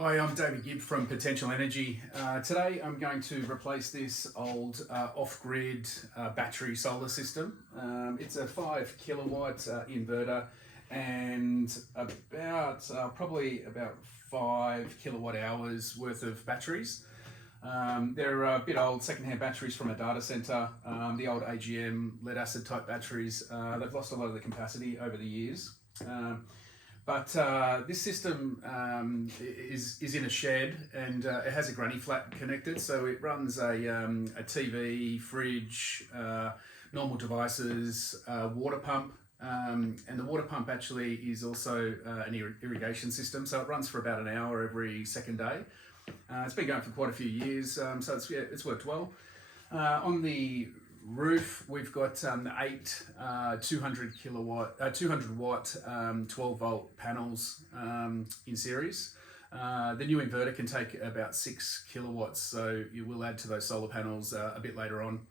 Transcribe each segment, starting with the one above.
Hi, I'm David Gibb from Potential Energy. Today I'm going to replace this old off-grid battery solar system. It's a 5 kilowatt inverter and probably about 5 kilowatt hours worth of batteries. They're a bit old second-hand batteries from a data center, the old AGM lead acid type batteries. They've lost a lot of the capacity over the years. But this system is in a shed, and it has a granny flat connected, so it runs a TV, fridge, normal devices, water pump, and the water pump actually is also an irrigation system, so it runs for about an hour every second day. It's been going for quite a few years, so it's worked well. On the roof, we've got 8 200 watt 12 volt panels in series. The new inverter can take about 6 kilowatts, so you will add to those solar panels a bit later on.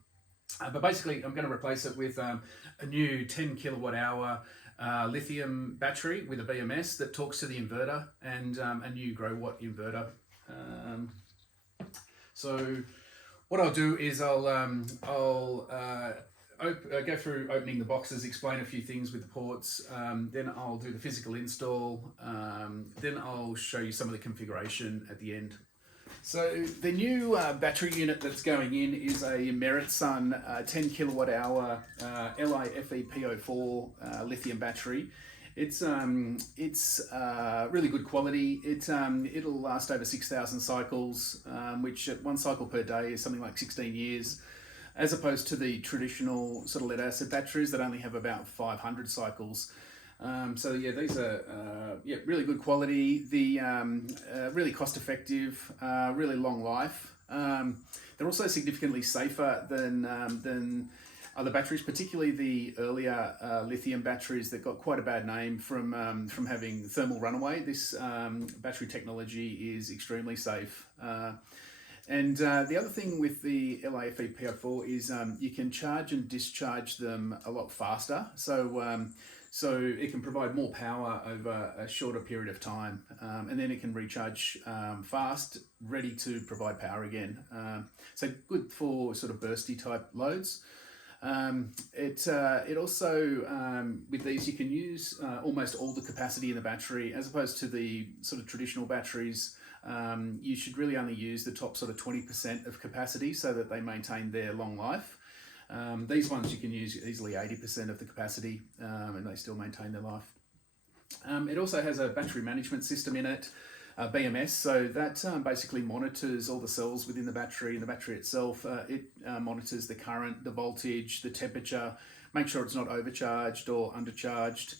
But basically, I'm going to replace it with a new 10 kilowatt hour lithium battery with a BMS that talks to the inverter, and a new Growatt inverter. So what I'll do is I'll go through opening the boxes, explain a few things with the ports, then I'll do the physical install, then I'll show you some of the configuration at the end. So the new battery unit that's going in is a Meritsun 10 kilowatt hour LiFePO4 lithium battery. It's really good quality. It'll last over 6,000 cycles, which at one cycle per day is something like 16 years, as opposed to the traditional sort of lead acid batteries that only have about 500 cycles. So yeah, these are really good quality. The really cost effective, really long life. They're also significantly safer than other batteries, particularly the earlier lithium batteries that got quite a bad name from having thermal runaway. This battery technology is extremely safe. And the other thing with the LiFePO4 is you can charge and discharge them a lot faster. So it can provide more power over a shorter period of time, and then it can recharge fast, ready to provide power again. So good for sort of bursty type loads. It also, with these, you can use almost all the capacity in the battery, as opposed to the sort of traditional batteries. You should really only use the top sort of 20% of capacity so that they maintain their long life. These ones you can use easily 80% of the capacity, and they still maintain their life. It also has a battery management system in it, BMS, so that basically monitors all the cells within the battery and the battery itself. It monitors the current, the voltage, the temperature, make sure it's not overcharged or undercharged.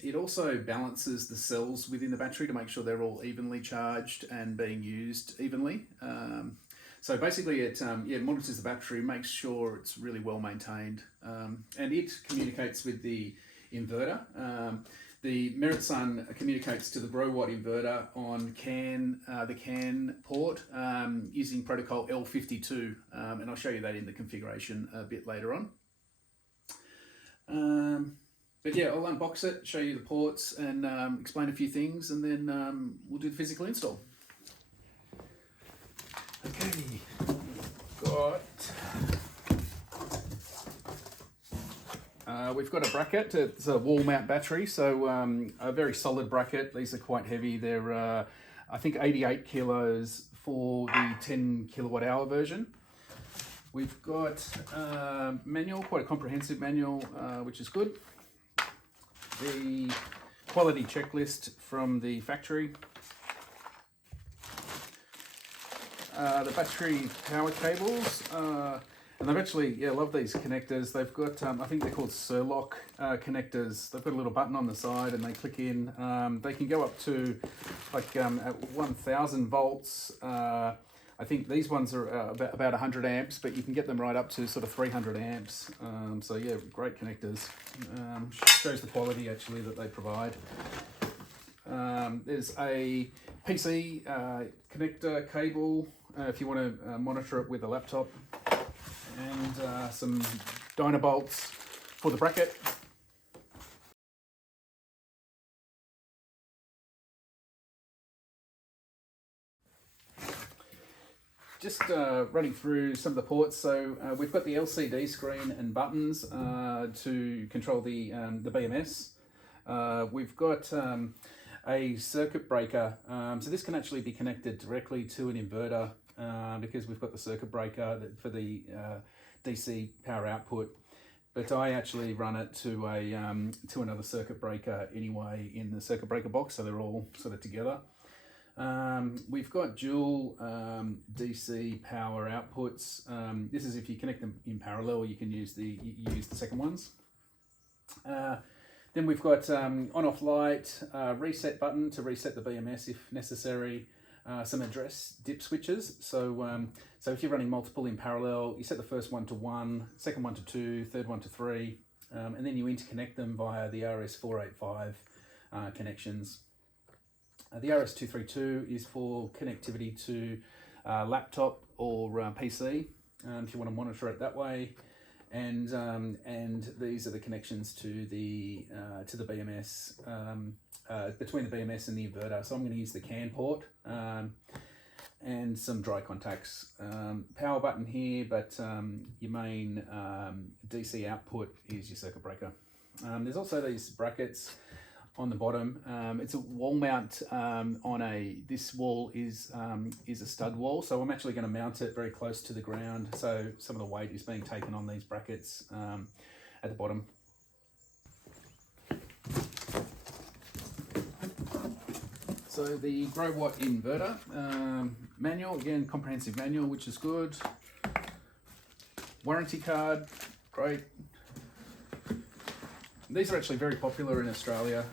It also balances the cells within the battery to make sure they're all evenly charged and being used evenly. So basically it monitors the battery, makes sure it's really well maintained, and it communicates with the inverter. The Meritsun communicates to the Growatt inverter on the CAN port using protocol L52, and I'll show you that in the configuration a bit later on. But yeah, I'll unbox it, show you the ports, and explain a few things, and then we'll do the physical install. Okay, we've got a bracket. It's a wall mount battery, so a very solid bracket. These are quite heavy. They're I think 88 kilos for the 10 kilowatt hour version. We've got manual, quite a comprehensive manual, which is good. The quality checklist from the factory. The battery power cables, and they've actually, I love these connectors. They've got, I think they're called Surlock connectors. They've got a little button on the side and they click in. They can go up to like at 1000 volts. I think these ones are about 100 amps, but you can get them right up to sort of 300 amps. So yeah, great connectors. Shows the quality actually that they provide. There's a PC connector cable if you want to monitor it with a laptop, and some Dyna bolts for the bracket. just running through some of the ports. So we've got the LCD screen and buttons to control the BMS. We've got a circuit breaker. So this can actually be connected directly to an inverter because we've got the circuit breaker for the DC power output. But I actually run it to another circuit breaker anyway in the circuit breaker box, so they're all sort of together. We've got dual DC power outputs. This is if you connect them in parallel, you can use the second ones. Then we've got on-off light, reset button to reset the BMS if necessary. Some address dip switches. So if you're running multiple in parallel, you set the first one to 1, second one to 2, third one to 3, and then you interconnect them via the RS485 connections. The RS232 is for connectivity to laptop or PC if you want to monitor it that way, and these are the connections to the BMS between the BMS and the inverter. So I'm going to use the CAN port and some dry contacts. Power button here, but your main DC output is your circuit breaker. There's also these brackets on the bottom. It's a wall mount this wall is a stud wall, so I'm actually going to mount it very close to the ground, so some of the weight is being taken on these brackets at the bottom. So the Growatt inverter manual, again comprehensive manual, which is good. Warranty card, great. These are actually very popular in Australia.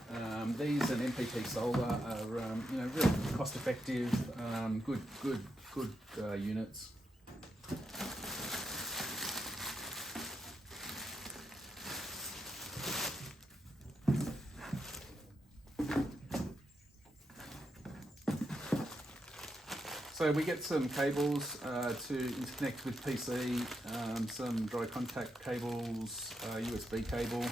These and MPP solar are really cost effective, good units. So we get some cables to interconnect with PC, some dry contact cables, USB cable.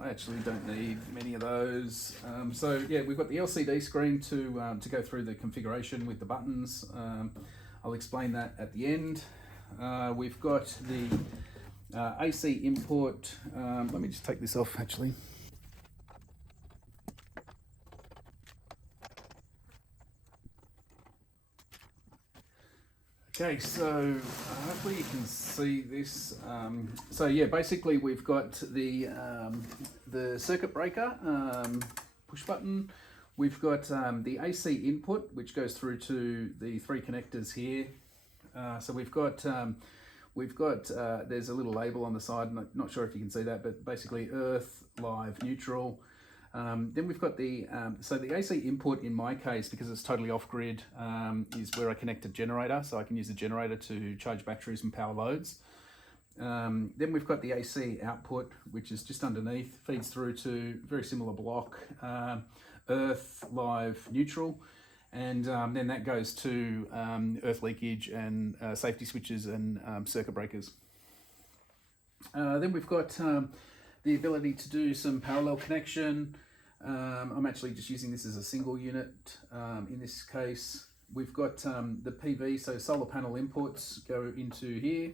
I actually don't need many of those. So yeah, we've got the LCD screen to go through the configuration with the buttons. I'll explain that at the end. We've got the AC input. Let me just take this off actually. Okay, so hopefully you can see this. So yeah, basically we've got the circuit breaker push button. We've got the AC input, which goes through to the 3 connectors here. So we've got there's a little label on the side. Not sure if you can see that, but basically earth, live, neutral. Then we've got the AC input in my case, because it's totally off grid, is where I connect a generator, so I can use the generator to charge batteries and power loads. Then we've got the AC output, which is just underneath, feeds through to very similar block, earth, live, neutral, and then that goes to earth leakage and safety switches and circuit breakers. Then we've got the ability to do some parallel connection. I'm actually just using this as a single unit in this case. We've got the PV, so solar panel inputs go into here,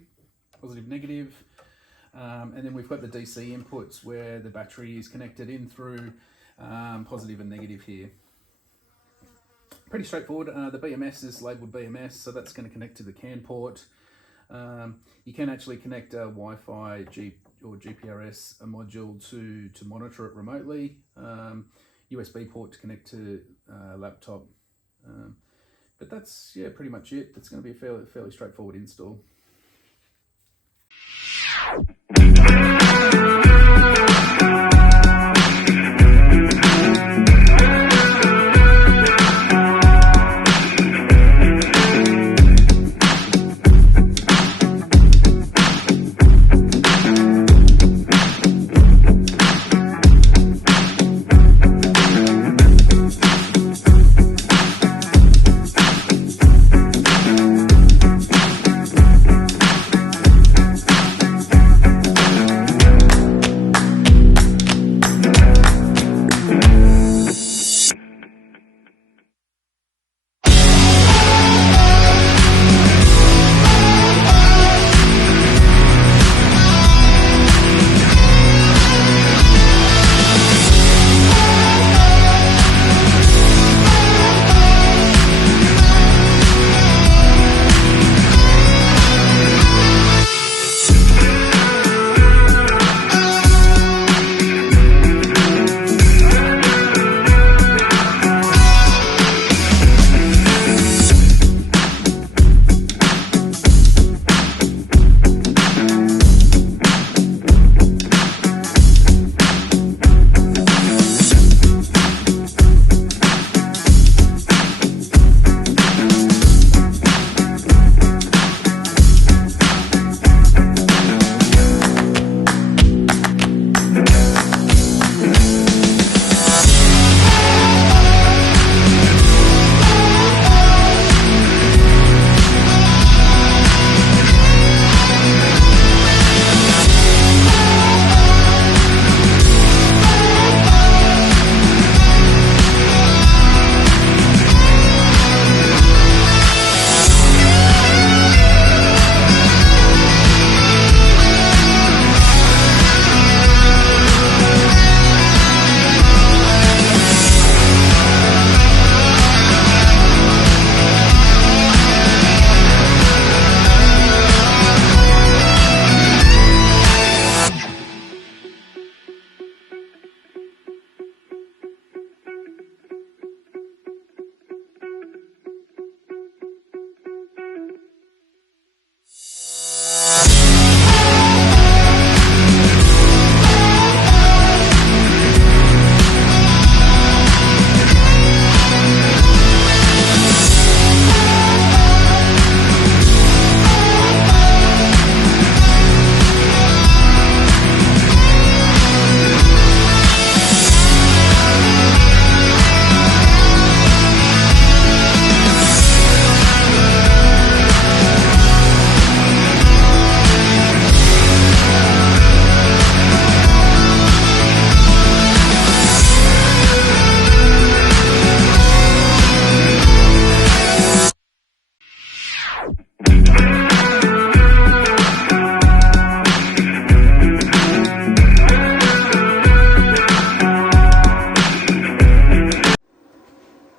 positive, negative. And then we've got the DC inputs where the battery is connected in through positive and negative here. Pretty straightforward. The BMS is labelled BMS, so that's going to connect to the CAN port. You can actually connect a Wi-Fi or GPRS module to monitor it remotely. USB port to connect to laptop. But that's pretty much it. It's going to be a fairly straightforward install.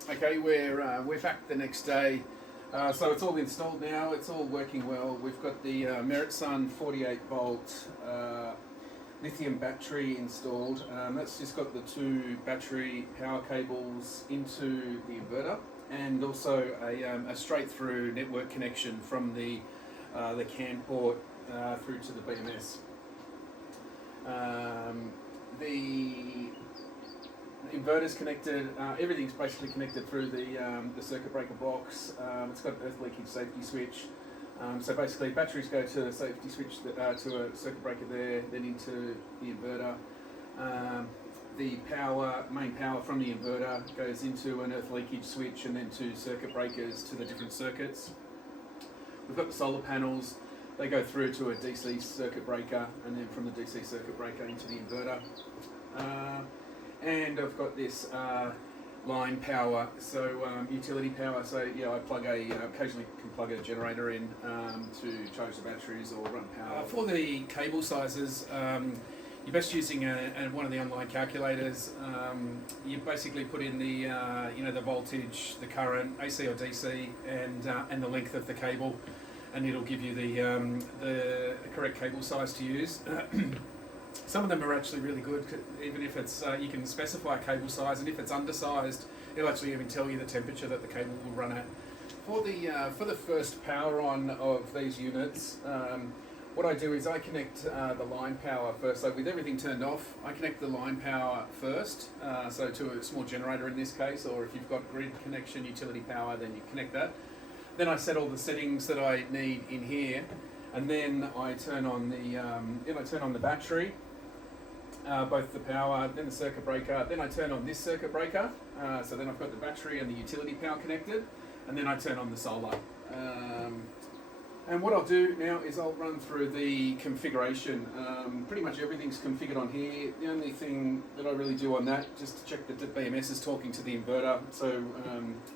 Okay, we're back the next day. So it's all installed now, it's all working well. We've got the Meritsun 48V lithium battery installed. That's just got the 2 battery power cables into the inverter, and also a straight through network connection from the CAN port through to the BMS. The inverter's connected, everything's basically connected through the circuit breaker box. It's got an earth leakage safety switch. So basically batteries go to a safety switch, to a circuit breaker there, then into the inverter. The main power from the inverter goes into an earth leakage switch and then to circuit breakers to the different circuits. We've got the solar panels, they go through to a DC circuit breaker and then from the DC circuit breaker into the inverter. And I've got this line power, so utility power. So yeah, I occasionally can plug a generator in to charge the batteries or run power. For the cable sizes, you're best using one of the online calculators. You basically put in the the voltage, the current, AC or DC, and the length of the cable, and it'll give you the correct cable size to use. Some of them are actually really good, even if it's, you can specify a cable size, and if it's undersized, it'll actually even tell you the temperature that the cable will run at. For the first power on of these units, what I do is I connect the line power first. So with everything turned off, I connect the line power first, so to a small generator in this case, or if you've got grid connection, utility power, then you connect that. Then I set all the settings that I need in here, and then I turn on the battery. Both the power, then the circuit breaker, then I turn on this circuit breaker, so then I've got the battery and the utility power connected, and then I turn on the solar. And what I'll do now is I'll run through the configuration. Pretty much everything's configured on here. The only thing that I really do on that, just to check that the BMS is talking to the inverter. So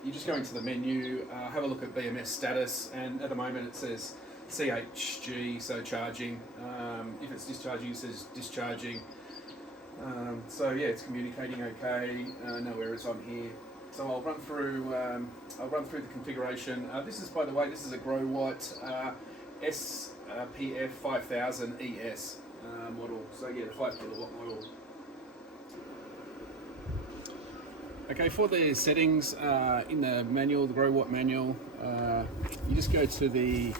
you just go into the menu, have a look at BMS status, and at the moment it says CHG, so charging. If it's discharging, it says discharging. So yeah, it's communicating okay. No errors on here. So I'll run through the configuration. This is, by the way, this is a Growatt SPF 5000 ES model. So yeah, the 5 kilowatt model. Okay, for the settings in the manual, the Growatt manual, you just go to the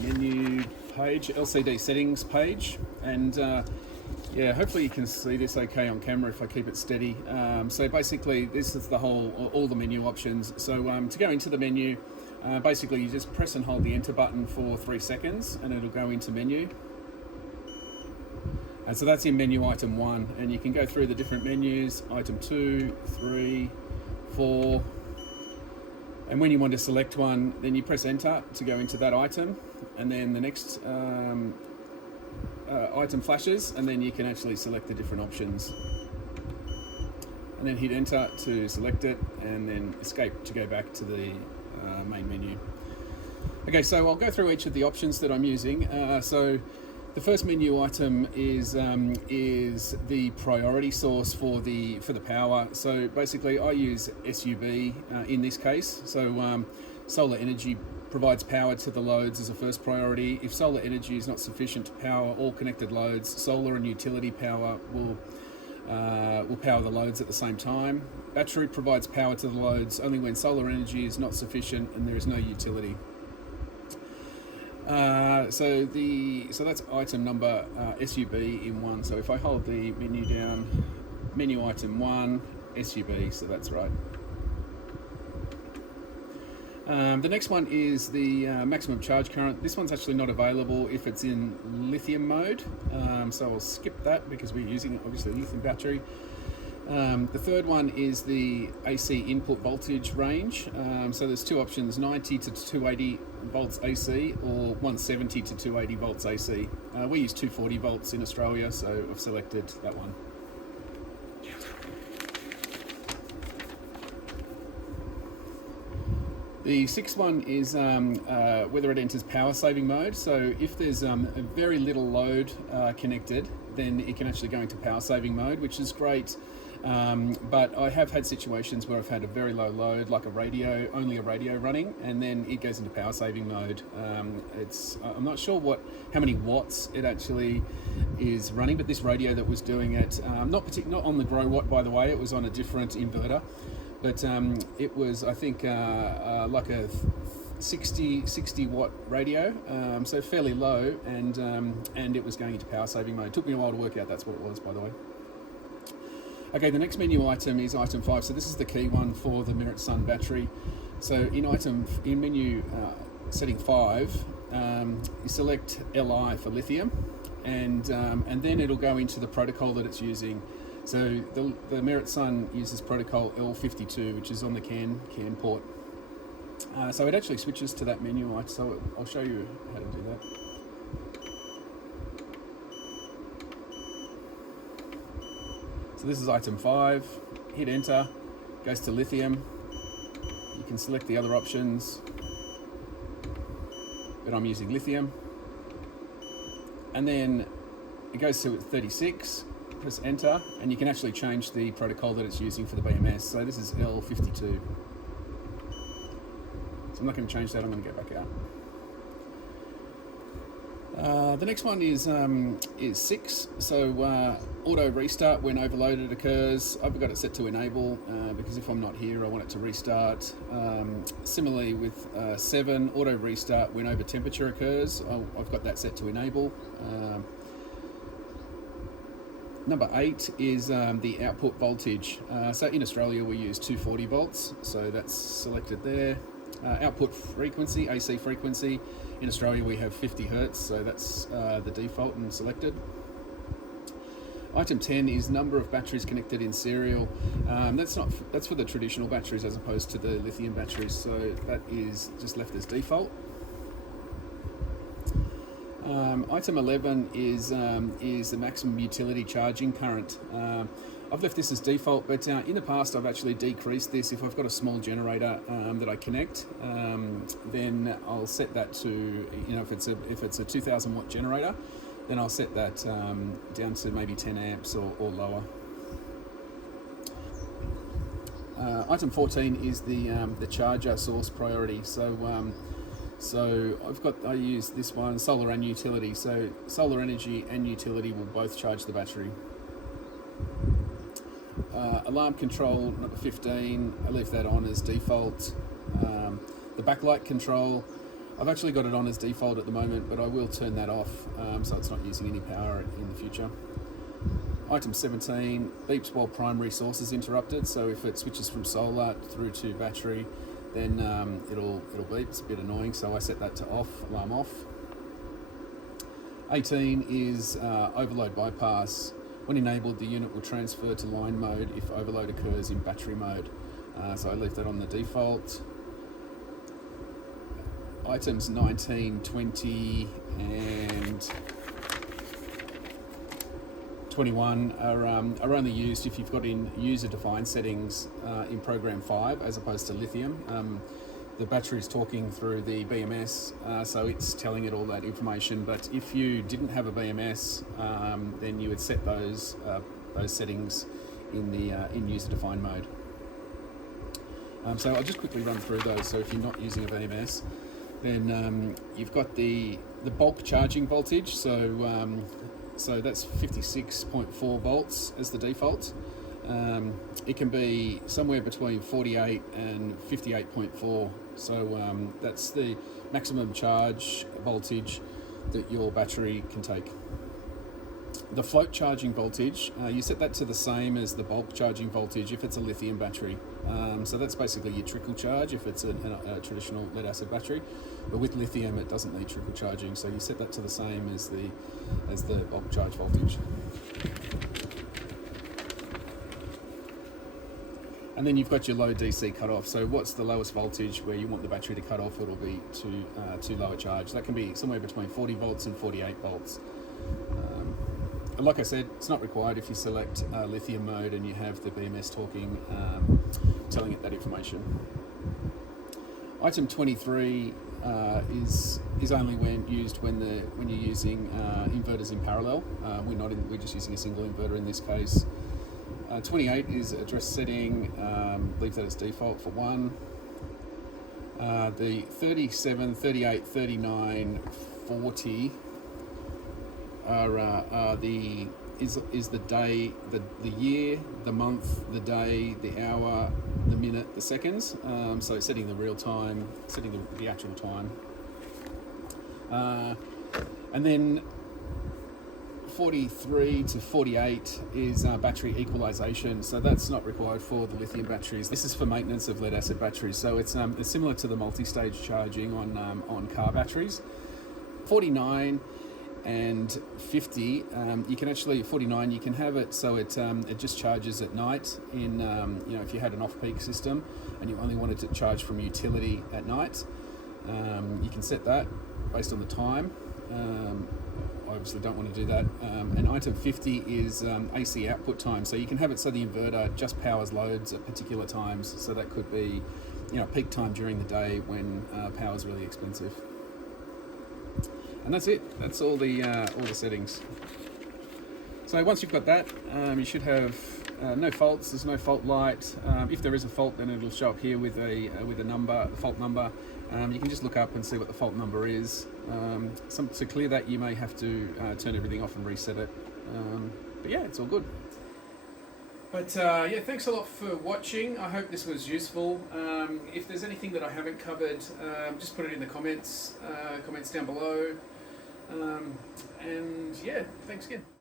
menu page, LCD settings page, and yeah, hopefully you can see this okay on camera if I keep it steady. So basically this is all the menu options. So to go into the menu, basically you just press and hold the enter button for 3 seconds and it'll go into menu. And so that's in menu item 1, and you can go through the different menus, item 2, 3, 4, and when you want to select one, then you press enter to go into that item, and then the next item flashes, and then you can actually select the different options, and then hit enter to select it, and then escape to go back to the main menu. Okay, so I'll go through each of the options that I'm using. So the first menu item is the priority source for the power. So basically I use SUB in this case. So solar energy provides power to the loads as a first priority. If solar energy is not sufficient to power all connected loads, solar and utility power will power the loads at the same time. Battery provides power to the loads only when solar energy is not sufficient and there is no utility. So that's item number SUB in 1. So if I hold the menu down, menu item 1, SUB, so that's right. The next one is the maximum charge current. This one's actually not available if it's in lithium mode, so I'll skip that because we're using obviously a lithium battery. The third one is the AC input voltage range. So there's 2 options, 90 to 280 volts AC or 170 to 280 volts AC. We use 240 volts in Australia, so I've selected that one. The 6th one is whether it enters power saving mode. So if there's a very little load connected, then it can actually go into power saving mode, which is great But I have had situations where I've had a very low load, like only a radio running, and then it goes into power saving mode. I'm not sure how many watts it actually is running, but this radio that was doing it, not on the Growatt, by the way, it was on a different inverter, but it was, I think, like a 60 watt radio, so fairly low, and it was going into power saving mode. It took me a while to work out that's what it was, by the way. Okay, the next menu item is item 5. So this is the key one for the Meritsun battery. So in menu setting 5, you select Li for lithium, and then it'll go into the protocol that it's using. So the Meritsun uses protocol L52, which is on the CAN port. So it actually switches to that menu. So I'll show you how to do that. So this is item 5, hit enter, goes to lithium. You can select the other options, but I'm using lithium. And then it goes to 36, press enter, and you can actually change the protocol that it's using for the BMS. So this is L52. So I'm not going to change that, I'm going to go back out. The next one is 6, so auto restart when overloaded occurs. I've got it set to enable because if I'm not here I want it to restart. Similarly with 7, auto restart when over temperature occurs. I've got that set to enable. Number 8 is the output voltage. So in Australia we use 240 volts, so that's selected there. Output frequency, AC frequency. In Australia we have 50 Hertz, so that's the default and selected. Item 10 is number of batteries connected in serial. That's for the traditional batteries as opposed to the lithium batteries, so that is just left as default. Item 11 is the maximum utility charging current. I've left this as default, but in the past I've actually decreased this. If I've got a small generator that I connect, then I'll set that to, if it's a 2000 watt generator, then I'll set that down to maybe 10 amps or lower. Item 14 is the charger source priority. So I use this one, solar and utility. So solar energy and utility will both charge the battery. Alarm control, number 15, I leave that on as default. The backlight control, I've actually got it on as default at the moment, but I will turn that off so it's not using any power in the future. Item 17, beeps while primary source is interrupted. So if it switches from solar through to battery, then it'll beep. It's a bit annoying, so I set that to off, alarm off. 18 is overload bypass. When enabled, the unit will transfer to line mode if overload occurs in battery mode. So I leave that on the default. Items 19, 20 and 21 are only used if you've got in user-defined settings in program 5 as opposed to lithium. The battery is talking through the BMS, so it's telling it all that information. But if you didn't have a BMS, then you would set those settings in user-defined mode. So I'll just quickly run through those. So if you're not using a BMS, then you've got the bulk charging voltage. So that's 56.4 volts as the default. It can be somewhere between 48 and 58.4. So that's the maximum charge voltage that your battery can take. The float charging voltage, you set that to the same as the bulk charging voltage if it's a lithium battery. So that's basically your trickle charge if it's a traditional lead acid battery. But with lithium it doesn't need trickle charging, so you set that to the same as the bulk charge voltage. And then you've got your low DC cutoff. So what's the lowest voltage where you want the battery to cut off? It'll be too low a charge. That can be somewhere between 40 volts and 48 volts. And like I said, it's not required if you select lithium mode and you have the BMS talking, telling it that information. Item 23 is only used when you're using inverters in parallel. We're just using a single inverter in this case. 28 is address setting, leave that as default for 1. The 37, 38, 39, 40 are is the day, the year, the month, the day, the hour, the minute, the seconds. So setting the real time, setting the actual time. And then 43 to 48 is battery equalization, so that's not required for the lithium batteries. This is for maintenance of lead acid batteries, so it's similar to the multi-stage charging on car batteries. 49 and 50, you can actually 49 you can have it so it just charges at night. In if you had an off-peak system and you only wanted to charge from utility at night, you can set that based on the time. Obviously don't want to do that. And item 50 is AC output time, so you can have it so the inverter just powers loads at particular times, so that could be peak time during the day when power is really expensive. And that's it. That's all the settings. So once you've got that, you should have no faults. There's no fault light. If there is a fault, then it'll show up here with a number, the fault number. You can just look up and see what the fault number is. To clear that, you may have to turn everything off and reset it. But yeah, it's all good. But yeah, thanks a lot for watching. I hope this was useful. If there's anything that I haven't covered, just put it in the comments down below. And yeah, thanks again.